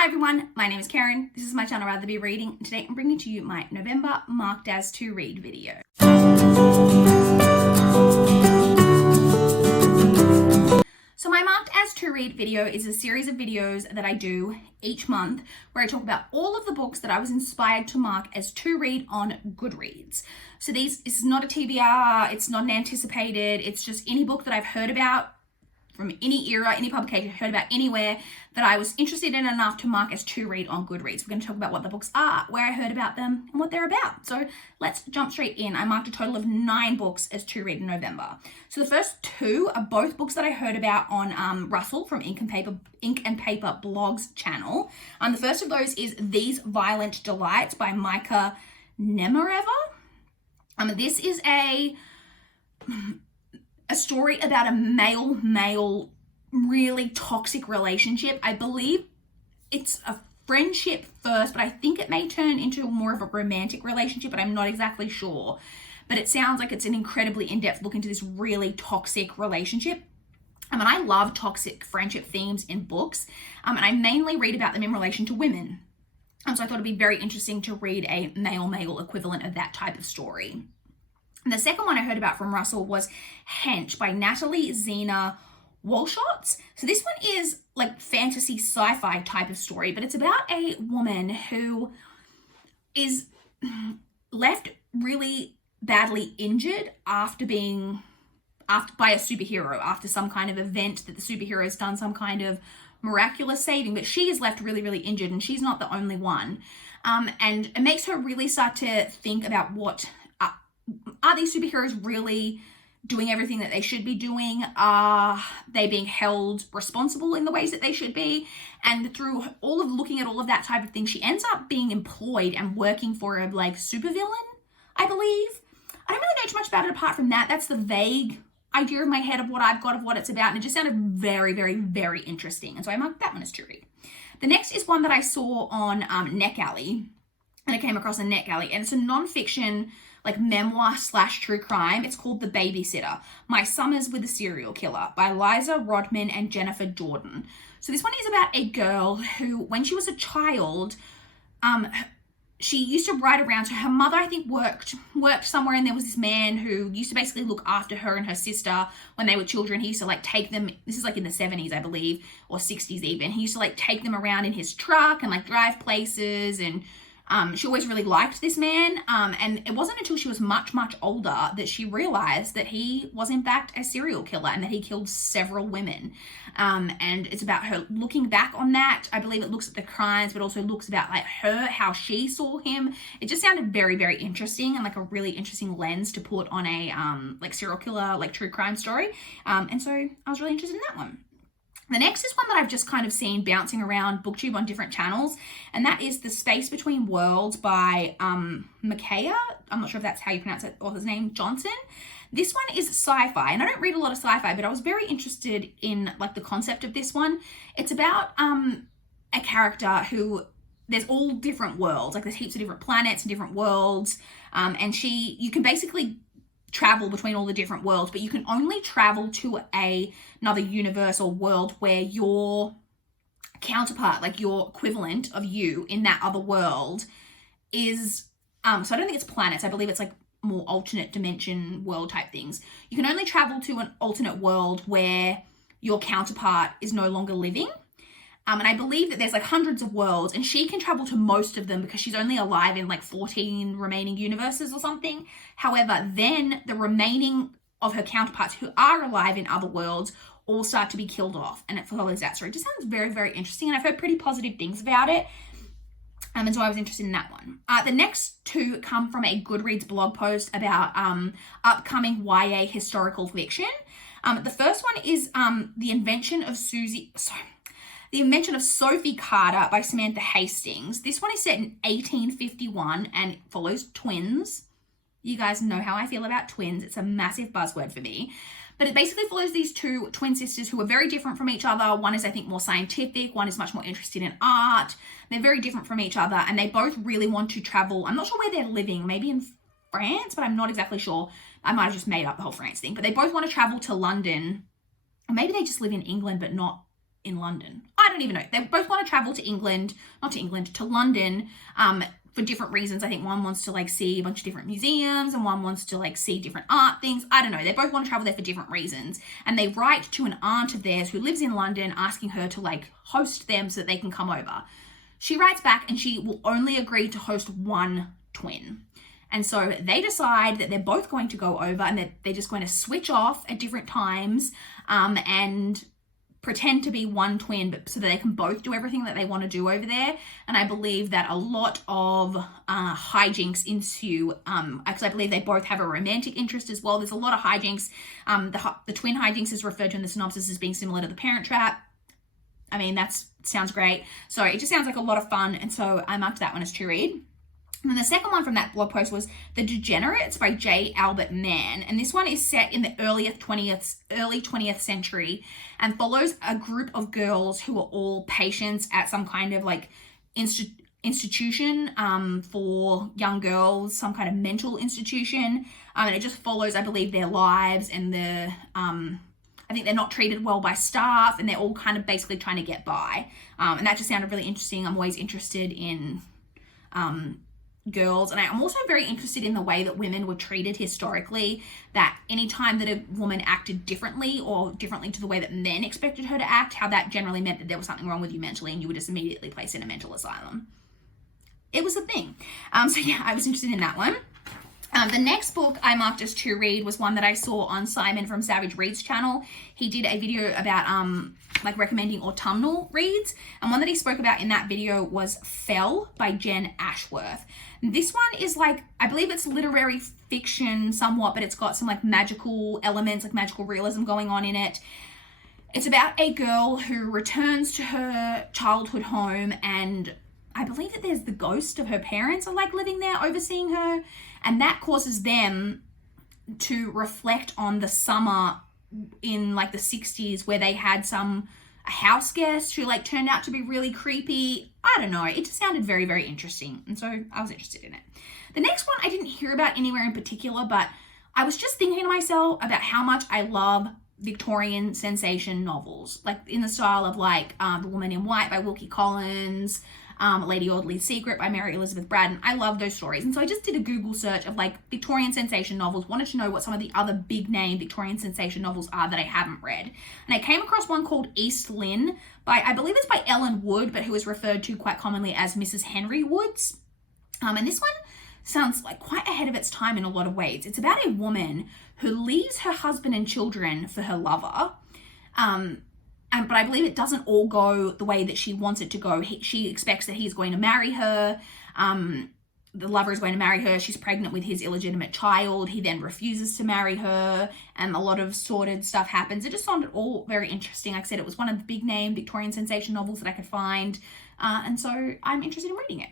Hi everyone, my name is Karen. This is my channel RatherBeReading, and today I'm bringing to you my November marked as to read video. So my marked as to read video is a series of videos that I do each month where I talk about all of the books that I was inspired to mark as to read on Goodreads. So this is not a TBR, it's not an anticipated, it's just any book that I've heard about from any era, any publication, heard about anywhere that I was interested in enough to mark as to read on Goodreads. We're going to talk about what the books are, where I heard about them, and what they're about. So let's jump straight in. I marked a total of 9 books as to read in November. So the first 2 are both books that I heard about on Russell from Ink and Paper Blogs channel. The first of those is These Violent Delights by Micah Nemereva. This is a story about a male really toxic relationship. I believe it's a friendship first, but I think it may turn into more of a romantic relationship, but I'm not exactly sure. But it sounds like it's an incredibly in-depth look into this really toxic relationship. And I love toxic friendship themes in books, and I mainly read about them in relation to women. So I thought it'd be very interesting to read a male equivalent of that type of story. And the second one I heard about from Russell was Hench by Natalie Zena Walshotz. So this one is like fantasy sci-fi type of story, but it's about a woman who is left really badly injured by a superhero after some kind of event that the superhero has done some kind of miraculous saving, but she is left really injured, and she's not the only one. And it makes her really start to think about what are these superheroes really doing everything that they should be doing? Are they being held responsible in the ways that they should be? And through all of looking at all of that type of thing, she ends up being employed and working for a supervillain, I believe. I don't really know too much about it apart from that. That's the vague idea in my head of what I've got, of what it's about. And it just sounded very interesting. And so I marked that one as to read. The next is one that I saw on NetGalley. And I came across a NetGalley. And it's a nonfiction memoir / true crime. It's called The Babysitter, My Summers with a Serial Killer by Liza Rodman and Jennifer Jordan. So this one is about a girl who, when she was a child, she used to ride around. So her mother, I think, worked somewhere, and there was this man who used to basically look after her and her sister when they were children. He used to take them, this is in the 70s, I believe, or 60s even. He used to take them around in his truck and drive places, and she always really liked this man, and it wasn't until she was much older that she realized that he was in fact a serial killer and that he killed several women. And it's about her looking back on that. I believe it looks at the crimes, but also looks about how she saw him. It just sounded very interesting, and a really interesting lens to put on a serial killer true crime story. And so I was really interested in that one. The next is one that I've just kind of seen bouncing around BookTube on different channels, and that is The Space Between Worlds by Micaiah, I'm not sure if that's how you pronounce it, author's name, Johnson. This one is sci-fi, and I don't read a lot of sci-fi, but I was very interested in the concept of this one. It's about a character who, there's all different worlds, there's heaps of different planets and different worlds, and you can basically travel between all the different worlds, but you can only travel to another universe or world where your counterpart, your equivalent of you in that other world is, so I don't think it's planets, I believe it's more alternate dimension world type things. You can only travel to an alternate world where your counterpart is no longer living. And I believe that there's hundreds of worlds, and she can travel to most of them because she's only alive in 14 remaining universes or something. However, then the remaining of her counterparts who are alive in other worlds all start to be killed off, and it follows that story. It just sounds very interesting, and I've heard pretty positive things about it. And so I was interested in that one. The next 2 come from a Goodreads blog post about upcoming YA historical fiction. The first one is The Invention of Sophie Carter by Samantha Hastings. This one is set in 1851 and it follows twins. You guys know how I feel about twins. It's a massive buzzword for me. But it basically follows these 2 twin sisters who are very different from each other. One is, I think, more scientific. One is much more interested in art. They're very different from each other, and they both really want to travel. I'm not sure where they're living, maybe in France, but I'm not exactly sure. I might have just made up the whole France thing. But they both want to travel to London. Or maybe they just live in England, but not in London. I don't even know. They both want to travel to England, not to England, to London, for different reasons. I think one wants to like see a bunch of different museums and one wants to like see different art things. I don't know. They both want to travel there for different reasons. And they write to an aunt of theirs who lives in London asking her to like host them so that they can come over. She writes back and she will only agree to host one twin. And so they decide that they're both going to go over and that they're just going to switch off at different times and pretend to be one twin, but so that they can both do everything that they want to do over there. And I believe that a lot of hijinks ensue, because I believe they both have a romantic interest as well. There's a lot of hijinks. The twin hijinks is referred to in the synopsis as being similar to the Parent Trap. I mean, that sounds great. So it just sounds like a lot of fun. And so I marked that one as to read. And then the second one from that blog post was The Degenerates by J. Albert Mann. And this one is set in the early 20th century and follows a group of girls who are all patients at some kind of like institution for young girls, some kind of mental institution. And it just follows, I believe, their lives and I think they're not treated well by staff and they're all kind of basically trying to get by. And that just sounded really interesting. I'm always interested in girls, and I'm also very interested in the way that women were treated historically, that anytime that a woman acted differently or differently to the way that men expected her to act, how that generally meant that there was something wrong with you mentally and you were just immediately placed in a mental asylum. It was a thing. So yeah, I was interested in that one. The next book I marked as to read was one that I saw on Simon from Savage Reads channel. He did a video about like recommending autumnal reads, and one that he spoke about in that video was Fell by Jen Ashworth. This one is like, I believe it's literary fiction somewhat, but it's got some like magical elements, like magical realism going on in it. It's about a girl who returns to her childhood home, and I believe that there's the ghost of her parents are like living there overseeing her, and that causes them to reflect on the summer in like the 60s where they had a house guest who like turned out to be really creepy. I don't know. It just sounded very, very interesting. And so I was interested in it. The next one I didn't hear about anywhere in particular, but I was just thinking to myself about how much I love Victorian sensation novels, like in the style of like The Woman in White by Wilkie Collins, Lady Audley's Secret by Mary Elizabeth Braddon. I love those stories. And so I just did a Google search of like Victorian sensation novels, wanted to know what some of the other big name Victorian sensation novels are that I haven't read. And I came across one called East Lynne by, I believe it's by Ellen Wood, but who is referred to quite commonly as Mrs. Henry Woods. And this one sounds like quite ahead of its time in a lot of ways. It's about a woman who leaves her husband and children for her lover. But I believe it doesn't all go the way that she wants it to go. She expects that he's going to marry her. The lover is going to marry her. She's pregnant with his illegitimate child. He then refuses to marry her, and a lot of sordid stuff happens. It just sounded all very interesting. Like I said, it was one of the big name Victorian sensation novels that I could find. And so I'm interested in reading it.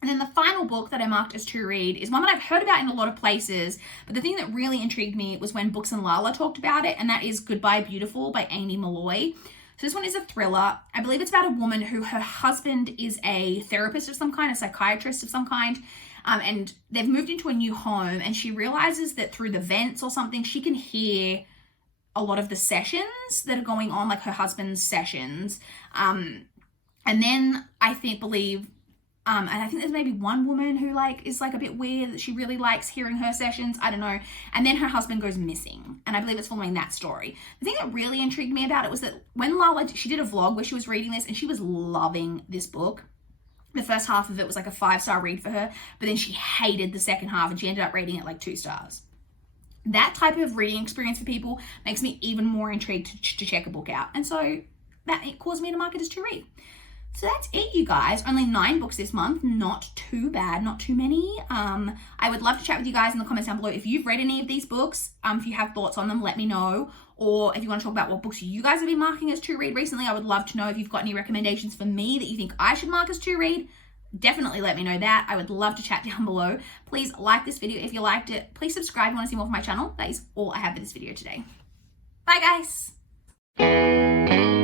And then the final book that I marked as to read is one that I've heard about in a lot of places, but the thing that really intrigued me was when Books and Lala talked about it, and that is Goodbye Beautiful by Amy Malloy. So this one is a thriller. I believe it's about a woman who her husband is a therapist of some kind, a psychiatrist of some kind, and they've moved into a new home, and she realizes that through the vents or something, she can hear a lot of the sessions that are going on, like her husband's sessions. And then I believe and I think there's maybe one woman who like is like a bit weird that she really likes hearing her sessions. I don't know. And then her husband goes missing. And I believe it's following that story. The thing that really intrigued me about it was that when Lala, she did a vlog where she was reading this and she was loving this book. The first half of it was like a 5-star read for her, but then she hated the second half and she ended up rating it like 2 stars. That type of reading experience for people makes me even more intrigued to check a book out. And so that it caused me to mark it as to read. So that's it, you guys. Only 9 books this month. Not too bad, not too many. I would love to chat with you guys in the comments down below. If you've read any of these books, if you have thoughts on them, let me know. Or if you want to talk about what books you guys have been marking as to read recently, I would love to know if you've got any recommendations for me that you think I should mark as to read. Definitely let me know that. I would love to chat down below. Please like this video if you liked it. Please subscribe if you want to see more from my channel. That is all I have for this video today. Bye, guys.